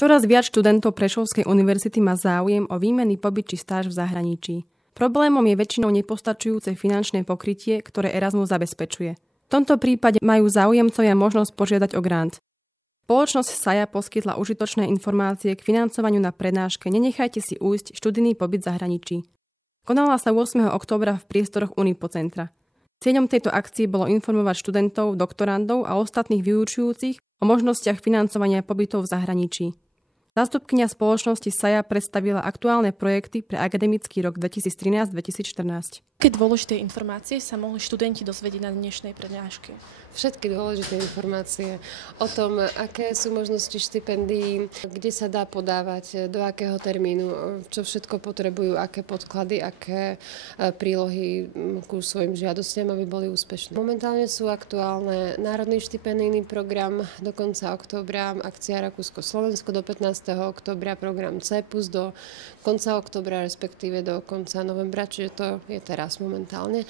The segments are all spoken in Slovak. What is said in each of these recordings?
Čoraz viac študentov Prešovskej univerzity má záujem o výmenný pobyt či stáž v zahraničí. Problémom je väčšinou nepostačujúce finančné pokrytie, ktoré Erasmus zabezpečuje. V tomto prípade majú záujemcovia možnosť požiadať o grant. Spoločnosť SAJA poskytla užitočné informácie k financovaniu na prednáške Nenechajte si újsť študijný pobyt v zahraničí. Konala sa 8. októbra v priestoroch Unipocentra. Cieľom tejto akcie bolo informovať študentov, doktorandov a ostatných vyučujúcich o možnostiach financovania pobytov v zahraničí. Zástupkyňa spoločnosti SAJA predstavila aktuálne projekty pre akademický rok 2013-2014. Aké dôležité informácie sa mohli študenti dozvedieť na dnešnej prednáške? Všetky dôležité informácie o tom, aké sú možnosti štipendií, kde sa dá podávať, do akého termínu, čo všetko potrebujú, aké podklady, aké prílohy ku svojim žiadostiam, aby boli úspešné. Momentálne sú aktuálne Národný štipendijný program do konca októbra, akcia Rakúsko-Slovensko do 15. októbra, program CEPUS do konca októbra, respektíve do konca novembra, čiže to je teraz momentálne.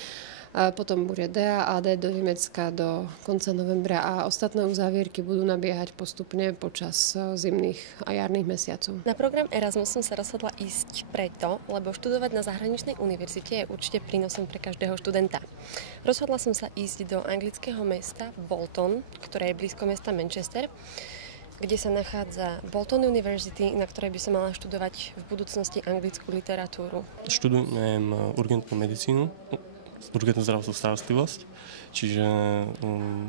A potom bude DAAD do Nemecka do konca novembra a ostatné uzávierky budú nabiehať postupne počas zimných a jarných mesiacov. Na program Erasmus som sa rozhodla ísť preto, lebo študovať na zahraničnej univerzite je určite prínosom pre každého študenta. Rozhodla som sa ísť do anglického mesta Bolton, ktoré je blízko mesta Manchester, kde sa nachádza Bolton University, na ktorej by som mala študovať v budúcnosti anglickú literatúru. Študujem urgentnú medicínu, urgentnú zdravotnú starostlivosť, čiže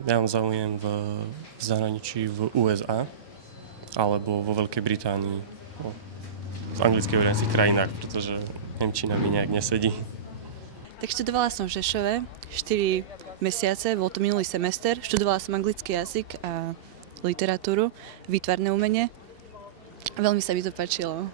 ja mám záujem v zahraničí v USA alebo vo Veľkej Británii, v anglicky hovoriacich krajinách, pretože nemčina mi nejak nesedí. Tak študovala som v Žešove 4 mesiace, bol to minulý semester, študovala som anglický jazyk a literatúru, výtvarné umenie. Veľmi sa mi to páčilo.